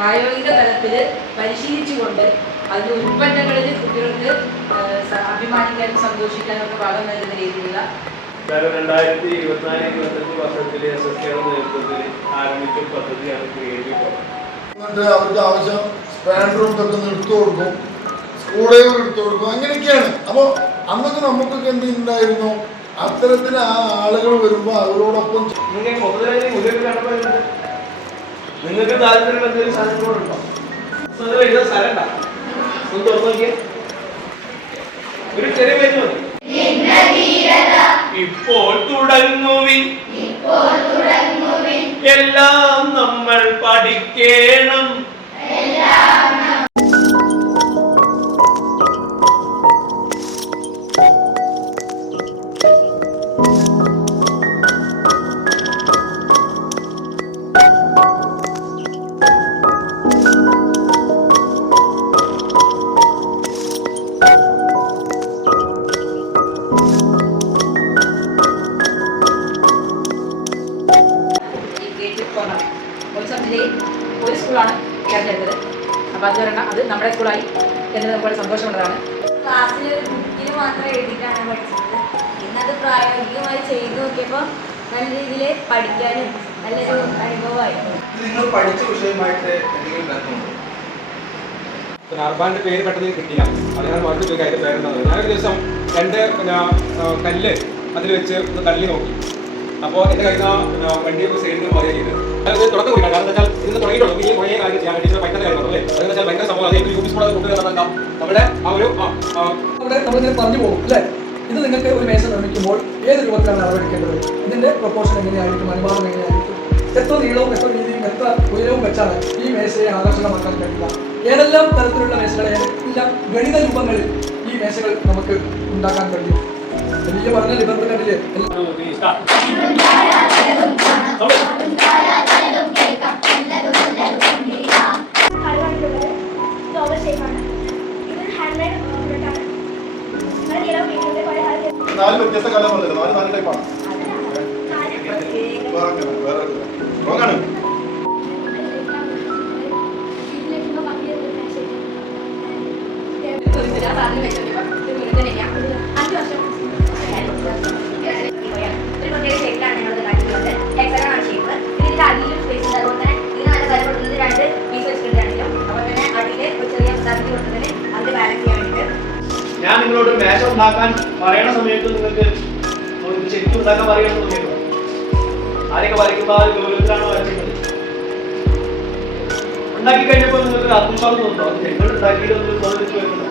പ്രായോഗിക തലത്തിൽ പരിശീലിച്ചുകൊണ്ട് അതിൻ്റെ ഉൽപ്പന്നങ്ങളിൽ കുട്ടികൾക്ക് അഭിമാനിക്കാനും സന്തോഷിക്കാനും ഒക്കെ ഭാഗം നൽകുന്ന രീതിയിലുള്ള 2024-25 വർഷത്തിൽ SSKയുടെ നേതൃത്വത്തിൽ ആരംഭിച്ച പദ്ധതിയാണ് അവർക്ക് ആവശ്യം സ്റ്റാൻഡ് റൂം ഒക്കെ എടുത്തു കൊടുക്കും, സ്കൂളുകൾ എടുത്തു കൊടുക്കും, അങ്ങനെയൊക്കെയാണ്. അപ്പോൾ അന്നൊക്കെ നമുക്കൊക്കെ എന്ത് ഉണ്ടായിരുന്നു, അത്തരത്തിൽ ആ ആളുകൾ വരുമ്പോൾ അവരോടൊപ്പം നിങ്ങൾക്ക് താല്പര്യം എന്തെങ്കിലും സാധനങ്ങളുണ്ടോ? എഴുതാൻ സ്ഥലം ഒന്ന് തുറന്നു നോക്കിയേ. ഒരു ചെറിയ പേര് മതി. ഇപ്പോൾ തുടങ്ങുവിൻ, എല്ലാം നമ്മൾ പഠിക്കണം. ഒരു സ്കൂളാണ് തിരഞ്ഞെടുത്തത്. അപ്പോൾ അത് നമ്മുടെ സ്കൂളായി എന്നത് നമുക്ക് സന്തോഷമുള്ളതാണ്. ക്ലാസ്സിൽ ഒരു ബുക്കിൽ മാത്രം എഴുതിയിട്ടാണ് പഠിച്ചത്. ഇന്നത് പ്രായോഗികമായി ചെയ്തു നോക്കിയപ്പോൾ നല്ല രീതിയിൽ പഠിക്കാനും നല്ലൊരു അനുഭവമായിരുന്നു. നിങ്ങൾ പഠിച്ച വിഷയമായിട്ട് എന്തെങ്കിലും ബന്ധമുണ്ടോ? അർബാന്റെ പേര് പെട്ടെന്ന് കിട്ടില്ല. അതിനാൽ വളരെ കാര്യം പേരെന്താണ്. ഞാനൊരു ദിവസം എൻ്റെ കല്ല് അതിൽ വെച്ച് ഒന്ന് തള്ളി നോക്കി. അപ്പോൾ എൻ്റെ കയ്യിൽ വണ്ടി സൈഡിൽ പറയുക ചെയ്തത് അത് തുടക്കം കുറിക്കണം. കാരണം എന്താ വെച്ചാൽ ഇന്ന് തുടങ്ങിയിട്ടുള്ളൂ. ഈ കുറേ കാര്യം ചെയ്യാൻ വേണ്ടി പറ്റുന്ന കാര്യങ്ങളല്ലേ. അതെന്ന് വെച്ചാൽ ഭയങ്കര സംഭവം. അതായത് യൂസ് കൊണ്ടുവരുന്നതെന്താ നമ്മുടെ ആ ഒരു നമ്മളിങ്ങനെ പറഞ്ഞു പോകും അല്ലേ. ഇത് നിങ്ങൾക്ക് ഒരു മേശ നിർമ്മിക്കുമ്പോൾ ഏത് രൂപത്തിലാണ് അളവെടുക്കേണ്ടത്, ഇതിൻ്റെ പ്രൊപ്പോർഷൻ എങ്ങനെയായിരിക്കും, അനുപാതം എങ്ങനെയായിരിക്കും, എത്ര നീളവും എത്ര വീതിയും എത്ര ഉയരവും വെച്ചാണ് ഈ മേശയെ ആകർഷകമാക്കാൻ കഴിയുക, ഏതെല്ലാം തരത്തിലുള്ള മേശകളെ എല്ലാം ഗണിത രൂപങ്ങളിൽ ഈ മേശകൾ നമുക്ക് ഉണ്ടാക്കാൻ കഴിയും. വലിയ പറഞ്ഞ ലിബർട്ടി കണ്ടില്ലേ. നാല് വ്യത്യസ്ത കലമുണ്ടല്ലോ, നാല് ടൈപ്പാണ്. ഞാൻ നിങ്ങളോട് മേശ ഉണ്ടാക്കാൻ പറയണ സമയത്ത് നിങ്ങൾക്ക് ശരിക്കും ഉണ്ടാക്കാൻ പറയണമെന്ന് തോന്നിയോ? ആരൊക്കെ വരയ്ക്കുമ്പോൾ ആ ഒരു ഗൗരവത്തിലാണ് വരയ്ക്കുന്നത്. ഉണ്ടാക്കി കഴിഞ്ഞപ്പോൾ നിങ്ങൾക്ക് ആത്മവിശ്വാസം തോന്നുന്നു. നിങ്ങൾ ഉണ്ടാക്കിയിട്ട് തോന്നിച്ച് വരുന്നുണ്ടോ?